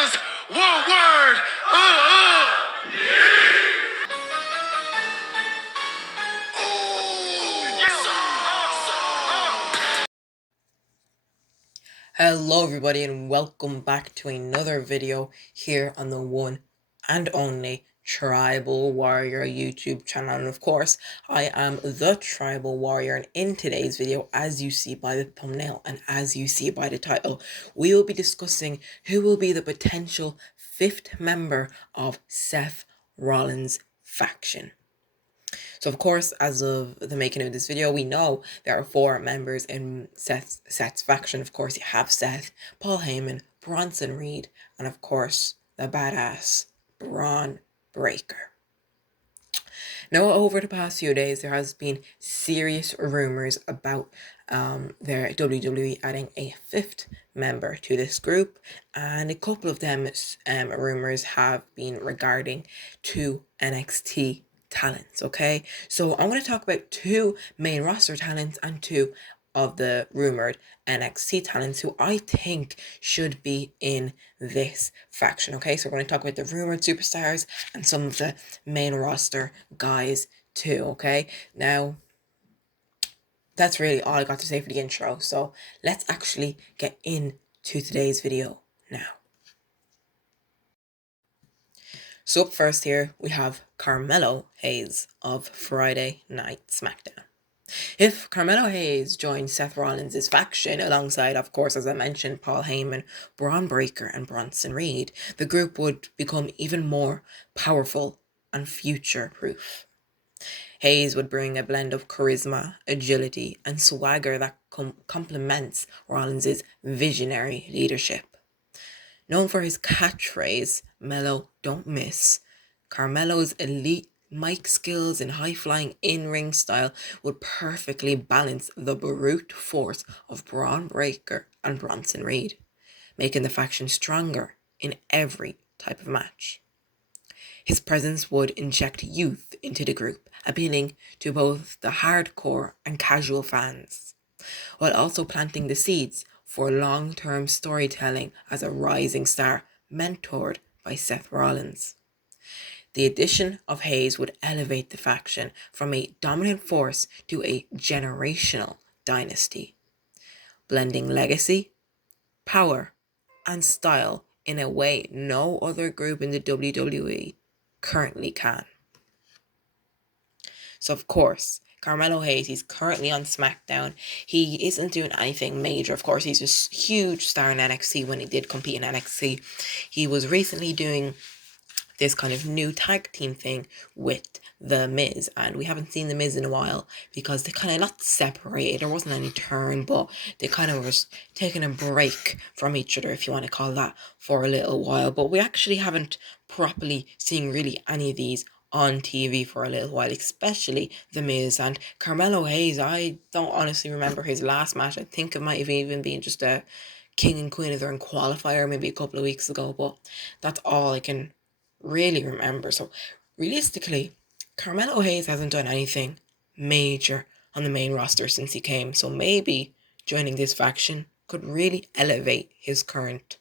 brothers, one word. Hello everybody and welcome back to another video here on the one and only Tribal Warrior YouTube channel. And of course, I am the Tribal Warrior, and in today's video, as you see by the thumbnail and as you see by the title, we will be discussing who will be the potential 5th member of Seth Rollins' faction. So of course, as of the making of this video, we know there are 4 members in Seth's faction. Of course, you have Seth, Paul Heyman, Bronson Reed, and of course, the badass Braun Breaker. Now, over the past few days, there has been serious rumors about their WWE adding a 5th member to this group, and a couple of them rumors have been regarding 2 NXT talents. Okay, so I'm going to talk about 2 main roster talents and 2 of the rumored NXT talents who I think should be in this faction. Okay, so we're going to talk about the rumored superstars and some of the main roster guys too. Okay, now that's really all I got to say for the intro, so let's actually get into today's video now. So up first here, we have Carmelo Hayes of Friday Night SmackDown. If Carmelo Hayes joined Seth Rollins' faction alongside, of course, as I mentioned, Paul Heyman, Braun Breaker, and Bronson Reed, the group would become even more powerful and future-proof. Hayes would bring a blend of charisma, agility, and swagger that complements Rollins' visionary leadership. Known for his catchphrase, "Mello, don't miss," Carmelo's elite mic skills and high-flying in-ring style would perfectly balance the brute force of Braun Breaker and Bronson Reed, making the faction stronger in every type of match. His presence would inject youth into the group, appealing to both the hardcore and casual fans, while also planting the seeds for long-term storytelling as a rising star mentored by Seth Rollins. The addition of Hayes would elevate the faction from a dominant force to a generational dynasty, blending legacy, power, and style in a way no other group in the WWE currently can. So of course, Carmelo Hayes, he's currently on SmackDown. He isn't doing anything major. Of course, he's a huge star in NXT when he did compete in NXT. He was recently doing this kind of new tag team thing with The Miz, and we haven't seen The Miz in a while because they kind of not separated. There wasn't any turn, but they kind of was taking a break from each other, if you want to call that, for a little while. But we actually haven't properly seen really any of these on TV for a little while, especially The Miz. And Carmelo Hayes, I don't honestly remember his last match. I think it might have even been just a King and Queen of their own qualifier maybe a couple of weeks ago, but that's all I can really remember. So realistically, Carmelo Hayes hasn't done anything major on the main roster since he came, so maybe joining this faction could really elevate his current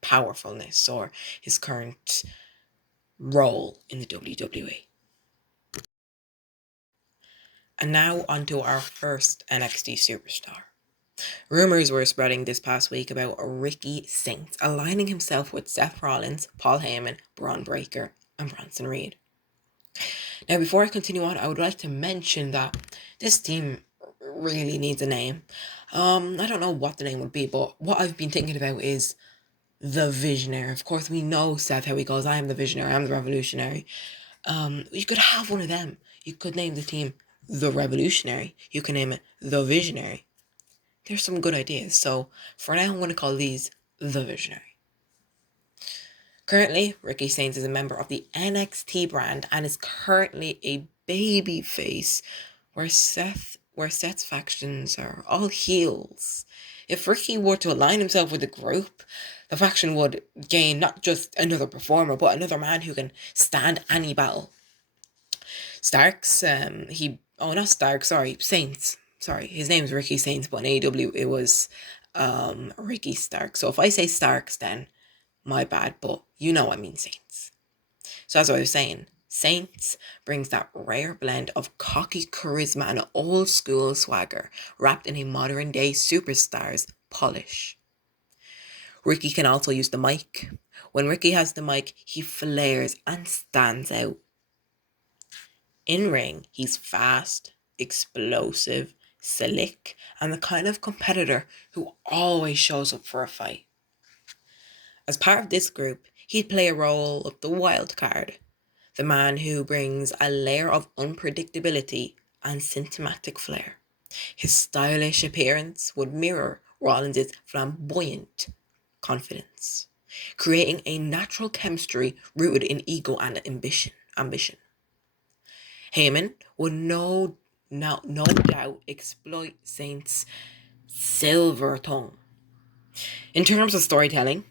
powerfulness or his current role in the WWE. And now onto our first NXT superstar. Rumors were spreading this past week about Ricky Saints aligning himself with Seth Rollins, Paul Heyman, Braun Breaker, and Bronson Reed. Now, before I continue on, I would like to mention that this team really needs a name. I don't know what the name would be, but what I've been thinking about is the Visionary. Of course, we know Seth how he goes. I am the Visionary. I'm the Revolutionary. You could have one of them. You could name the team the Revolutionary. You can name it the Visionary. There's some good ideas. So for now, I'm going to call these the Visionary. Currently, Ricky Saints is a member of the NXT brand and is currently a baby face where Seth's factions are all heels. If Ricky were to align himself with the group, the faction would gain not just another performer, but another man who can stand any battle. Saints. Sorry, his name's Ricky Saints, but in AEW it was Ricky Starks. So if I say Starks, then My bad, but you know I mean Saints. So as I was saying, Saints brings that rare blend of cocky charisma and old school swagger wrapped in a modern day superstar's polish. Ricky can also use the mic. When Ricky has the mic, he flares and stands out. In ring, he's fast, explosive, slick, and the kind of competitor who always shows up for a fight. As part of this group, he'd play a role of the wild card, the man who brings a layer of unpredictability and cinematic flair. His stylish appearance would mirror Rollins' flamboyant confidence, creating a natural chemistry rooted in ego and ambition. Heyman would no doubt exploit Saint's silver tongue. In terms of storytelling,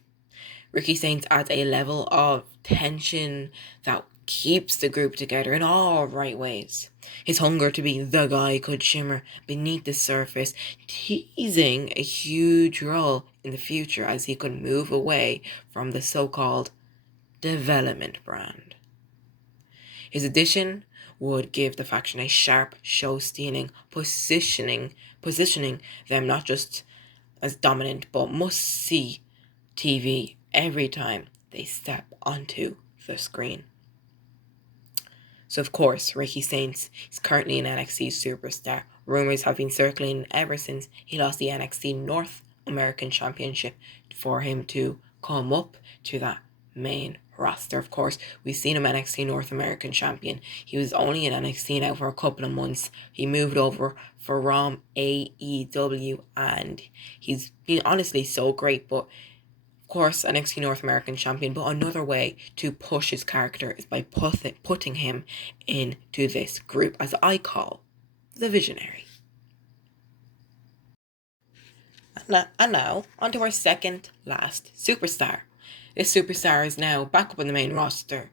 Ricky Saints adds a level of tension that keeps the group together in all right ways. His hunger to be the guy could shimmer beneath the surface, teasing a huge role in the future as he could move away from the so-called development brand. His addition would give the faction a sharp, show-stealing positioning them not just as dominant but must-see TV every time they step onto the screen. So of course, Ricky Saints is currently an NXT superstar. Rumors have been circling ever since he lost the NXT North American Championship for him to come up to that main roster. Of course, we've seen him NXT North American Champion. He was only in NXT now for a couple of months. He moved over from AEW and he's been honestly so great, but of course, NXT North American Champion, but another way to push his character is by putting him into this group, as I call the Visionary. And now, on to our second last superstar. This superstar is now back up on the main roster.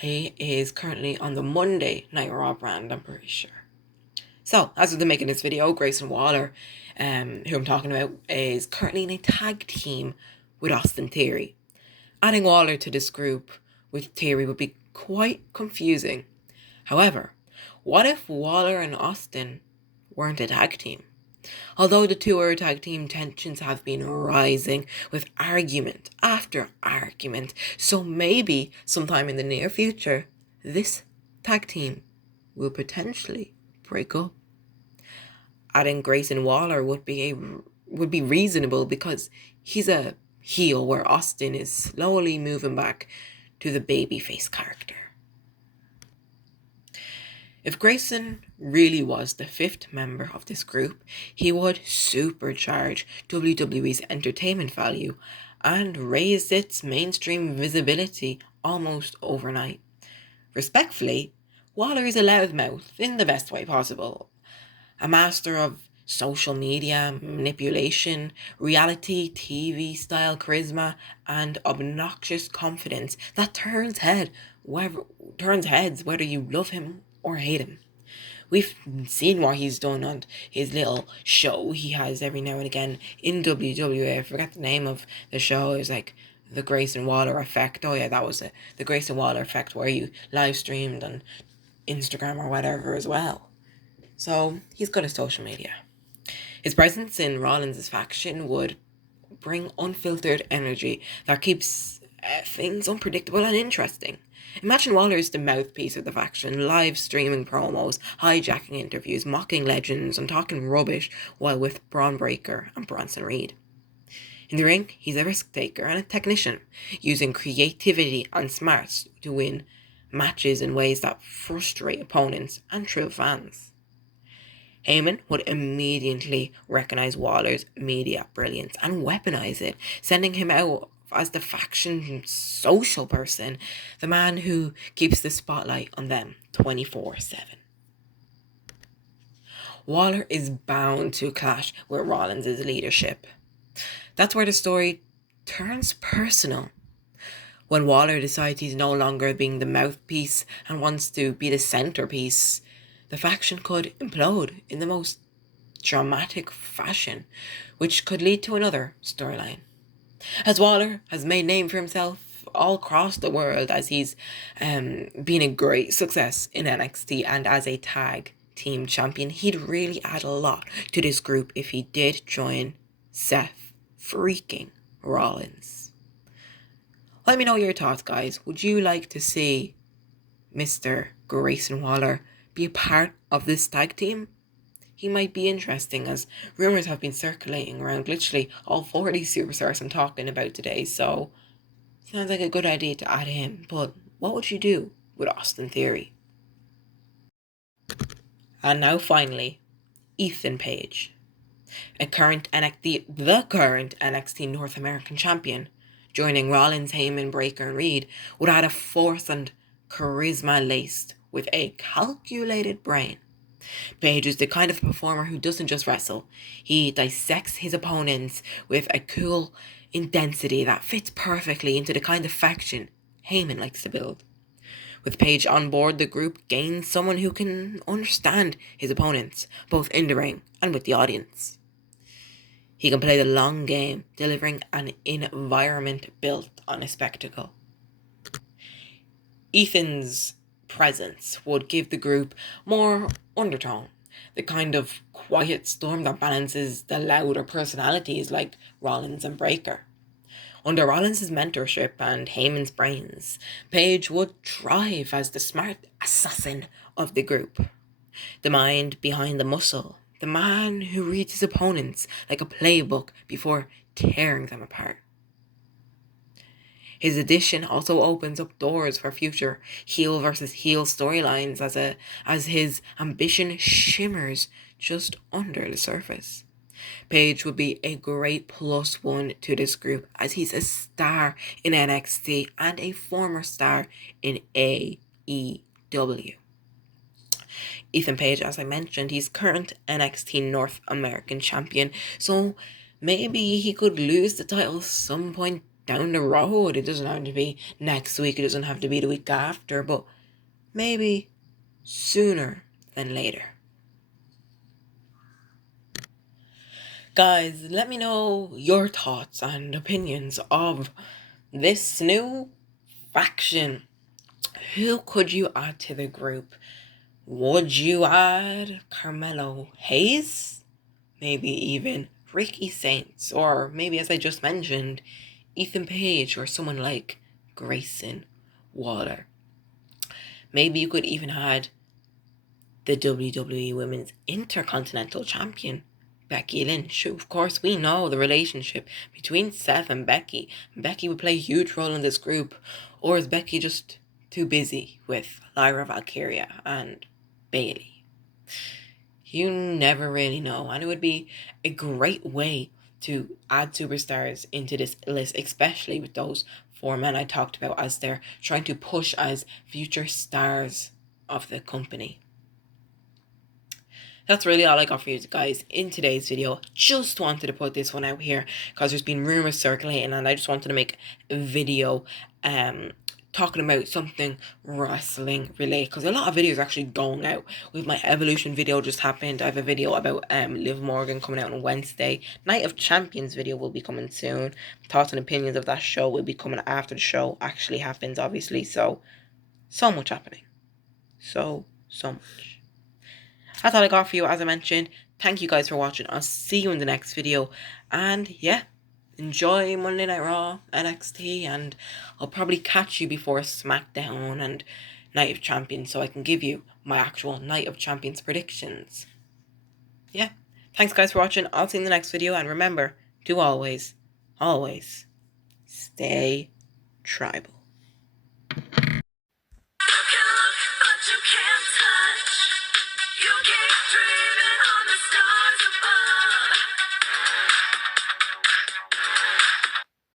He is currently on the Monday Night Raw brand, I'm pretty sure. So, as of the making this video, Grayson Waller, who I'm talking about, is currently in a tag team with Austin Theory. Adding Waller to this group with Theory would be quite confusing. However, what if Waller and Austin weren't a tag team? Although the two tag team tensions have been rising with argument after argument, so maybe sometime in the near future, this tag team will potentially break up. Adding Grayson Waller would be reasonable because he's a heel where Austin is slowly moving back to the babyface character. If Grayson really was the fifth member of this group, he would supercharge WWE's entertainment value and raise its mainstream visibility almost overnight. Respectfully, Waller is a loudmouth in the best way possible. A master of social media manipulation, reality TV style charisma, and obnoxious confidence that turns heads whether you love him or hate him. We've seen what he's done on his little show he has every now and again in WWE. I forget the name of the show. It's like the Grayson Waller Effect. Oh yeah, that was it. The Grayson Waller Effect, where you live streamed on Instagram or whatever as well. So he's got his social media. His presence in Rollins' faction would bring unfiltered energy that keeps things unpredictable and interesting. Imagine Waller is the mouthpiece of the faction, live streaming promos, hijacking interviews, mocking legends, and talking rubbish while with Braun Breaker and Bronson Reed. In the ring, he's a risk taker and a technician, using creativity and smarts to win matches in ways that frustrate opponents and thrill fans. Heyman would immediately recognize Waller's media brilliance and weaponize it, sending him out as the faction's social person, the man who keeps the spotlight on them 24/7. Waller is bound to clash with Rollins' leadership. That's where the story turns personal. When Waller decides he's no longer being the mouthpiece and wants to be the centerpiece, the faction could implode in the most dramatic fashion, which could lead to another storyline. As Waller has made name for himself all across the world as he's been a great success in NXT and as a tag team champion, he'd really add a lot to this group if he did join Seth freaking Rollins. Let me know your thoughts, guys. Would you like to see Mr. Grayson Waller be a part of this tag team? He might be interesting, as rumours have been circulating around literally all 40 superstars I'm talking about today, so sounds like a good idea to add him. But what would you do with Austin Theory? And now finally, Ethan Page, the current NXT North American champion, joining Rollins, Heyman, Breakker, and Reed, would add a force and charisma laced with a calculated brain. Page is the kind of performer who doesn't just wrestle. He dissects his opponents with a cool intensity that fits perfectly into the kind of faction Heyman likes to build. With Page on board, the group gains someone who can understand his opponents, both in the ring and with the audience. He can play the long game, delivering an environment built on a spectacle. Ethan's presence would give the group more undertone, the kind of quiet storm that balances the louder personalities like Rollins and Breakker. Under Rollins' mentorship and Heyman's brains, Page would thrive as the smart assassin of the group, the mind behind the muscle, the man who reads his opponents like a playbook before tearing them apart. His addition also opens up doors for future heel versus heel storylines as his ambition shimmers just under the surface. Page would be a great +1 to this group as he's a star in NXT and a former star in AEW. Ethan Page, as I mentioned, he's current NXT North American champion, so maybe he could lose the title some point down the road. It doesn't have to be next week, it doesn't have to be the week after, but maybe sooner than later. Guys, let me know your thoughts and opinions of this new faction. Who could you add to the group? Would you add Carmelo Hayes? Maybe even Ricky Saints, or maybe, as I just mentioned, Ethan Page or someone like Grayson Waller. Maybe you could even add the WWE Women's Intercontinental Champion, Becky Lynch. Of course, we know the relationship between Seth and Becky. Becky would play a huge role in this group. Or is Becky just too busy with Lyra Valkyria and Bayley? You never really know. And it would be a great way to add superstars into this list, especially with those 4 men I talked about, as they're trying to push as future stars of the company. That's really all I got for you guys in today's video. Just wanted to put this one out here because there's been rumors circulating and I just wanted to make a video talking about something wrestling related, because a lot of videos are actually going out. With my Evolution video just happened. I have a video about Liv Morgan coming out on Wednesday. Night of Champions video will be coming soon. Thoughts and opinions of that show will be coming after the show actually happens, obviously. So much happening. So much. That's all I got for you, as I mentioned. Thank you guys for watching. I'll see you in the next video. And yeah, enjoy Monday Night Raw, NXT, and I'll probably catch you before SmackDown and Night of Champions so I can give you my actual Night of Champions predictions. Yeah, thanks guys for watching. I'll see you in the next video. And remember to always stay tribal. You keep dreaming on the stars above.